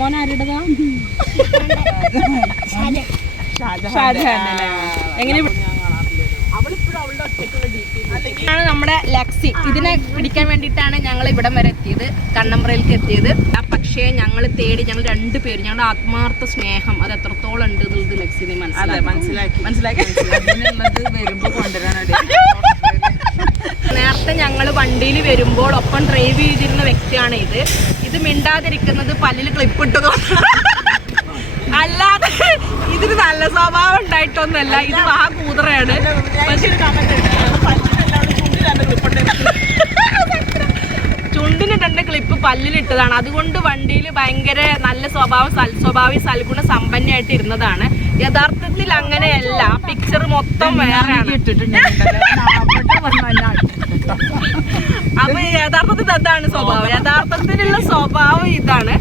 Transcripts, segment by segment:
മോൻ ആരുടേതാ? എങ്ങനെ ആണ് നമ്മുടെ ലക്സി. ഇതിനെ പിടിക്കാൻ വേണ്ടിയിട്ടാണ് ഞങ്ങൾ ഇവിടം വരെ എത്തിയത് കണ്ണമ്പ്രയിലേക്ക് എത്തിയത്. ആ പക്ഷേ ഞങ്ങൾ തേടി ഞങ്ങൾ രണ്ടു പേര് ഞങ്ങളുടെ ആത്മാർത്ഥ സ്നേഹം അത് എത്രത്തോളം ഉണ്ട് എന്നുള്ളത് ലക്സിനെ അതെ മനസ്സിലാക്കി. മനസ്സിലാക്കി. നേരത്തെ ഞങ്ങൾ വണ്ടിയിൽ വരുമ്പോൾ ഒപ്പം ഡ്രൈവ് ചെയ്തിരുന്ന വ്യക്തിയാണ് ഇത്. ഇത് മിണ്ടാതിരിക്കുന്നത് പല്ലിൽ ക്ലിപ്പ് ഇട്ടതോ? അല്ലാതെ ഇതിന് നല്ല സ്വഭാവം ഉണ്ടായിട്ടൊന്നല്ല ഇത് മഹാ കൂതറയാണ്. പക്ഷെ ചുണ്ടിന് രണ്ട് ക്ലിപ്പ് പല്ലിലിട്ടതാണ് അതുകൊണ്ട് വണ്ടിയിൽ ഭയങ്കര നല്ല സ്വഭാവം സൽസ്വഭാവി സൽഗുണ സമ്പന്നയായിട്ട് ഇരുന്നതാണ്. യഥാർത്ഥത്തിൽ അങ്ങനെയല്ല. പിക്ചർ മൊത്തം വേറെയാണ്. അപ്പൊ യഥാർത്ഥത്തിൽ അതാണ് സ്വഭാവം? യഥാർത്ഥത്തിലുള്ള സ്വഭാവം ഇതാണ്.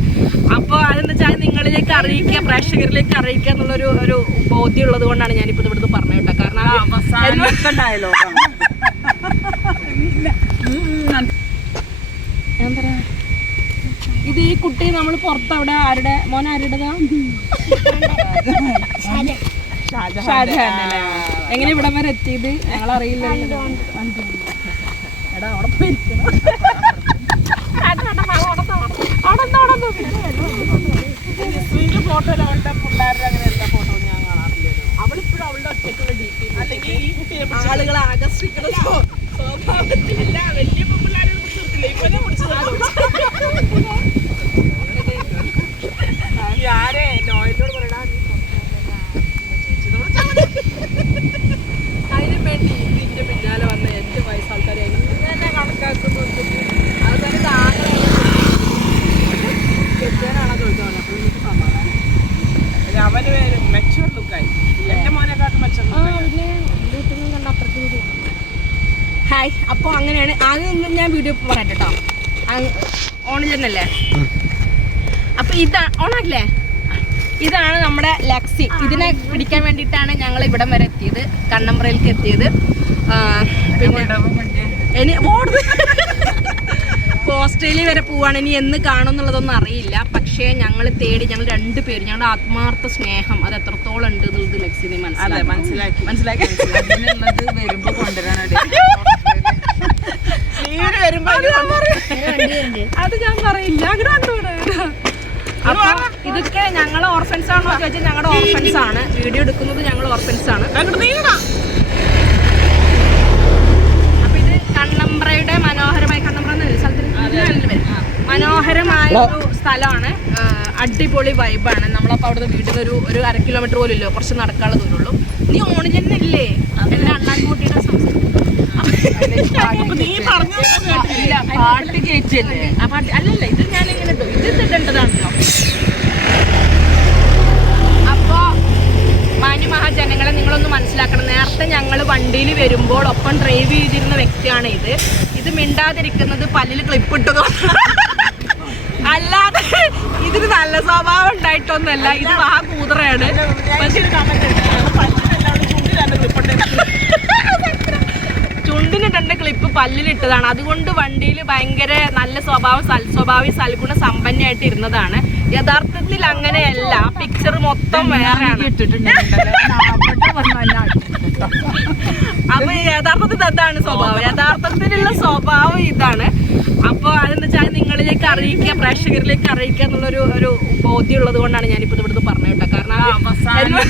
അപ്പൊ അതെന്ന് വെച്ചാൽ നിങ്ങളിലേക്ക് അറിയിക്കുക പ്രേക്ഷകരിലേക്ക് അറിയിക്കുക എന്നുള്ളൊരു ഒരു ബോധ്യം ഉള്ളത് കൊണ്ടാണ് ഞാനിപ്പോ ഇവിടുന്ന് പറഞ്ഞു കേട്ടോ. കാരണം ഞാൻ പറയാ. ഇത് ഈ കുട്ടി നമ്മൾ പുറത്ത് അവിടെ ആരുടെ മോൻ ആരുടേതാ? ഷാജഹാൻ? എങ്ങനെ ഇവിടെ വരെ എത്തിയത്? ഞങ്ങൾ അറിയില്ലല്ലോ എടാ അവിടെ അവളുടെ പിള്ളേരുടെ അങ്ങനെ എല്ലാ ഫോട്ടോ ഞാൻ കാണാറില്ലല്ലോ അവളിപ്പോഴും അവളുടെ ഒറ്റയ്ക്കുള്ള അല്ലെങ്കിൽ ആളുകളെ ആകർഷിക്കണം സ്വഭാവത്തിലില്ല സ്വഭാവത്തിലല്ല. വലിയ ഹായ് അപ്പോൾ അങ്ങനെയാണ്. ആദ്യം ഞാൻ വീഡിയോ പറയാം കേട്ടോ ഓണിൽ തന്നെയല്ലേ അപ്പോൾ ഇതാ ഓണാക്കില്ലേ ഇതാണ് നമ്മുടെ ലക്സി ഇതിനെ പിടിക്കാൻ വേണ്ടിയിട്ടാണ് ഞങ്ങൾ ഇവിടം വരെ എത്തിയത്. കണ്ണമ്പ്രയിലേക്ക് എത്തിയത്. പിന്നെ ഇനി ഓടുന്നു. ഇപ്പോൾ ഓസ്ട്രേലിയ വരെ പോവാണ്. ഇനി എന്ന് കാണും എന്നുള്ളതൊന്നും അറിയില്ല. പക്ഷേ ഞങ്ങൾ തേടി ഞങ്ങൾ രണ്ട് പേര് ഞങ്ങളുടെ ആത്മാർത്ഥ സ്നേഹം അത് എത്രത്തോളം ഉണ്ട് എന്നുള്ളത് ലക്സിനെ അതെ മനസ്സിലാക്കി. മനസ്സിലാക്കി. മനസ്സിലാക്കി. വരുമ്പോൾ വരുമ്പോ ലീവിന് വരുമ്പോ അത് ഞാൻ പറയില്ല. അങ്ങനെ കണ്ടുവിടെ അപ്പൊ ഇതൊക്കെ ഞങ്ങളെ ഓർഫൻസ് ആണോ ചോദിച്ചാൽ ഞങ്ങളുടെ ഓർഫൻസ് ആണ്. വീഡിയോ എടുക്കുന്നത് ഞങ്ങൾ ഓർഫൻസ് ആണ്. അപ്പൊ ഇത് കണ്ണമ്പ്രയുടെ മനോഹരമായ കണ്ണമ്പ്ര സ്ഥലത്തിന്? മനോഹരമായ ഒരു സ്ഥലമാണ്. അടിപൊളി വൈബാണ് നമ്മളപ്പോ അവിടുന്ന് വീട്ടിൽ നിന്ന് ഒരു ഒരു അര കിലോമീറ്റർ പോലും ഇല്ലോ. കുറച്ച് നടക്കാനുള്ള ദൂരമുള്ളൂ. നീ ഓണിൽ തന്നെ ഇല്ലേ എന്റെ അണ്ണാൻകുട്ടിയുടെ ഇല്ല, പാട്ട് ആ പാട്ട് അല്ലല്ല ഇത് ഞാൻ ഇങ്ങനെ ഇത് ഇടേണ്ടതാണല്ലോ അപ്പോ നിങ്ങളൊന്ന് മനസ്സിലാക്കണം നേരത്തെ ഞങ്ങൾ വണ്ടിയിൽ വരുമ്പോൾ ഒപ്പം ഡ്രൈവ് ചെയ്തിരുന്ന വ്യക്തിയാണ് ഇത് ഇത് മിണ്ടാതിരിക്കുന്നത് പല്ലിൽ ക്ലിപ്പ് ഇട്ടതോ അല്ലാതെ ഇതിന് നല്ല സ്വഭാവം ഉണ്ടായിട്ടൊന്നല്ല ഇത് മഹാകൂതറയാണ് പക്ഷെ ചുണ്ടിന് തന്നെ ക്ലിപ്പ് പല്ലിലിട്ടതാണ് അതുകൊണ്ട് വണ്ടിയിൽ ഭയങ്കര നല്ല സ്വഭാവം സൽസ്വഭാവി സൽഗുണ സമ്പന്നയായിട്ട് ഇരുന്നതാണ് യഥാർത്ഥത്തിൽ അങ്ങനെയല്ല പിക്ചർ മൊത്തം വേറെയാണ് അപ്പൊ യഥാർത്ഥത്തിൽ അതാണ് സ്വഭാവം യഥാർത്ഥത്തിലുള്ള സ്വഭാവം ഇതാണ് അപ്പൊ അതെന്താ വെച്ചാൽ നിങ്ങളിലേക്ക് അറിയിക്കുക പ്രേക്ഷകരിലേക്ക് അറിയിക്കുക എന്നുള്ളൊരു ഒരു ബോധ്യം ഉള്ളത് കൊണ്ടാണ് ഞാനിപ്പോ ഇവിടുന്ന് പറഞ്ഞു കേട്ടോ കാരണം അവസാനത്തെ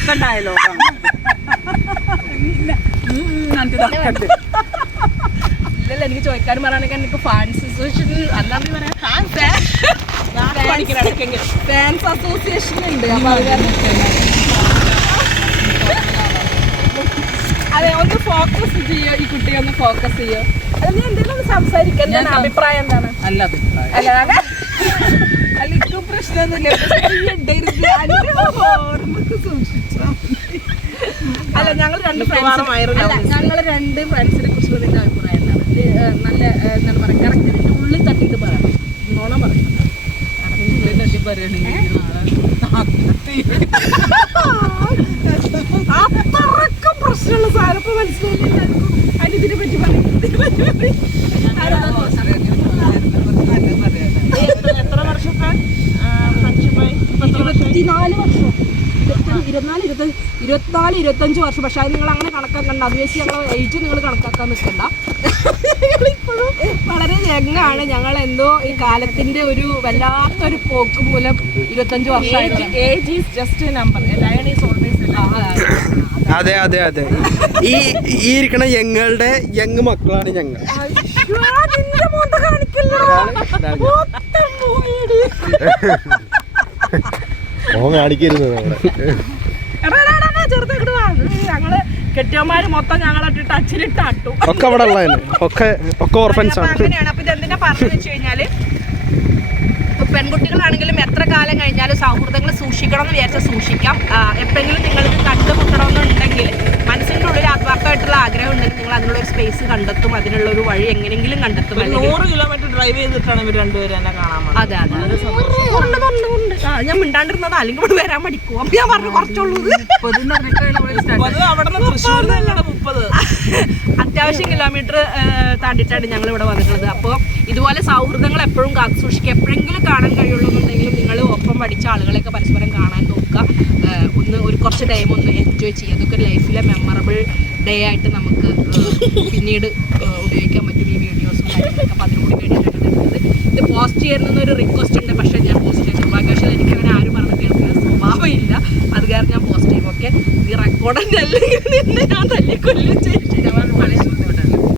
എനിക്ക് ചോദിക്കാനും പറയാനൊക്കെ എനിക്ക് ഫാൻസ് അസോസിയേഷൻ അല്ലാതെ പറയാം ഫാൻസ് അസോസിയേഷൻ ഉണ്ട്. അപ്പൊ അത് ഒന്ന് ഫോക്കസ് ചെയ്യോ ഈ കുട്ടിയെ ഒന്ന് ഫോക്കസ് ചെയ്യോ. അല്ല നീ എന്തെങ്കിലും ഒന്ന് സംസാരിക്കാൻ ഞാൻ അഭിപ്രായം എന്താണ്? അല്ല അഭിപ്രായം. അല്ല ഇപ്പം അല്ല ഇക്കും പ്രശ്നമൊന്നുമില്ല. ഓർമ്മക്ക് സൂക്ഷിച്ചോ. അല്ല ഞങ്ങൾ രണ്ട് ഫ്രണ്ട്സ് ഞങ്ങൾ രണ്ട് ഫ്രണ്ട്സിനെ കുറിച്ചുള്ള നിന്റെ അഭിപ്രായം എന്താണ്? നല്ല എന്താണ് പറയുക കറക്റ്റ് ഇതിന്റെ ഉള്ളിൽ തട്ടിയിട്ട് പറയാം നോണം പറയണം. അത്രക്കും പ്രശ്നമുള്ള സാധനം. ഇപ്പൊ മനസ്സിലായില്ല അതിന് ഇതിനെ പറ്റി പറയും ഇതിനെ പറ്റി പറയും എത്ര വർഷത്തെ ഇരുപത്തിനാല് വർഷം. ഇരുപത്തിനാല് ഇരുപത്തി ഇരുപത്തിനാല് ഇരുപത്തഞ്ച് വർഷം. പക്ഷേ അത് നിങ്ങൾ അങ്ങനെ കണക്കാക്കണ്ട അത് വെച്ച് ഞങ്ങൾ ഏജ് നിങ്ങൾ കണക്കാക്കാൻ നിൽക്കണ്ട. ഞങ്ങളിപ്പോഴും വളരെ യങ്ങാണ് ഞങ്ങൾ എന്തോ ഈ കാലത്തിന്റെ ഒരു വല്ലാത്തൊരു പോക്ക് മൂലം ഇരുപത്തഞ്ച് വർഷമായിട്ട് age is just a number lion is always അതെ അതെ. അതെ ഈ ഈ ഇരിക്കണ ഞങ്ങളുടെ യങ് മക്കളാണ് ഞങ്ങൾ. ഓൻ കാണിക്കരുത് നമ്മളെ. കെട്ടിയന്മാര് മൊത്തം ഞങ്ങളിട്ട് ടച്ചിലിട്ട് അട്ടു ഒക്കെ അവിടെ ഉള്ളതന്നെ ഒക്കെ ഒക്കെ ഓർഫൻസ് ആണ്. അങ്ങനെയാണ്. അപ്പൊ ഇതെന്തിനാ പറഞ്ഞു വെച്ച് കഴിഞ്ഞാൽ പെൺകുട്ടികളാണെങ്കിലും എത്ര കാലം കഴിഞ്ഞാലും സൗഹൃദങ്ങൾ സൂക്ഷിക്കണം എന്ന് വിചാരിച്ചാൽ സൂക്ഷിക്കാം. എപ്പോഴെങ്കിലും നിങ്ങൾക്ക് അതിനുള്ള ഒരു സ്പേസ് കണ്ടെത്തും അതിനുള്ള ഒരു വഴി എങ്ങനെയെങ്കിലും കണ്ടെത്തും നൂറ് കിലോമീറ്റർ ഡ്രൈവ് ചെയ്തിട്ടാണ് ഇവർ രണ്ടുപേരും എന്നെ കാണാൻ വന്നത്. അതെ അതെ. ഉണ്ട്, ഉണ്ട്, ഉണ്ട്. ആ, ഞാൻ മിണ്ടാണ്ടിരുന്നത്. അല്ലെങ്കിൽ ഇവിടെ വരാൻ മടിക്കും. അപ്പൊ ഞാൻ പറഞ്ഞു കുറച്ചുള്ളൂ. അത്യാവശ്യം കിലോമീറ്റർ താണ്ടിട്ടാണ് ഞങ്ങൾ ഇവിടെ വന്നിട്ടുള്ളത്. അപ്പോൾ ഇതുപോലെ സൗഹൃദങ്ങൾ എപ്പോഴും കാത്തു സൂക്ഷിക്കുക എപ്പോഴെങ്കിലും കാണാൻ കഴിയുള്ളൂ പഠിച്ച ആളുകളെയൊക്കെ പരസ്പരം കാണാൻ നോക്കുക. ഒന്ന് ഒരു കുറച്ച് ടൈം ഒന്ന് എൻജോയ് ചെയ്യുക. അതൊക്കെ ലൈഫിലെ മെമ്മറബിൾ ഡേ ആയിട്ട് നമുക്ക് പിന്നീട് ഉപയോഗിക്കാൻ പറ്റും ഈ വീഡിയോസും കാര്യങ്ങളൊക്കെ. അപ്പോൾ അതിനോട് വേണ്ടിയിട്ടാണ് ഇത് പോസ്റ്റ് ചെയ്യുന്ന ഒരു റിക്വസ്റ്റ് ഉണ്ട്. പക്ഷേ ഞാൻ പോസ്റ്റ് ചെയ്തു ഭാഗ്യവശാൽ എനിക്ക് അങ്ങനെ ആരും പറഞ്ഞ് കേൾക്കുന്ന സ്വഭാവമില്ല. അത് കാരണം ഞാൻ പോസ്റ്റ് ചെയ്യും. ഓക്കെ ഈ റെക്കോർഡിന്റെ അല്ലെങ്കിൽ ഞാൻ തല്ലിക്കൊല്ലും ചെയ്യും.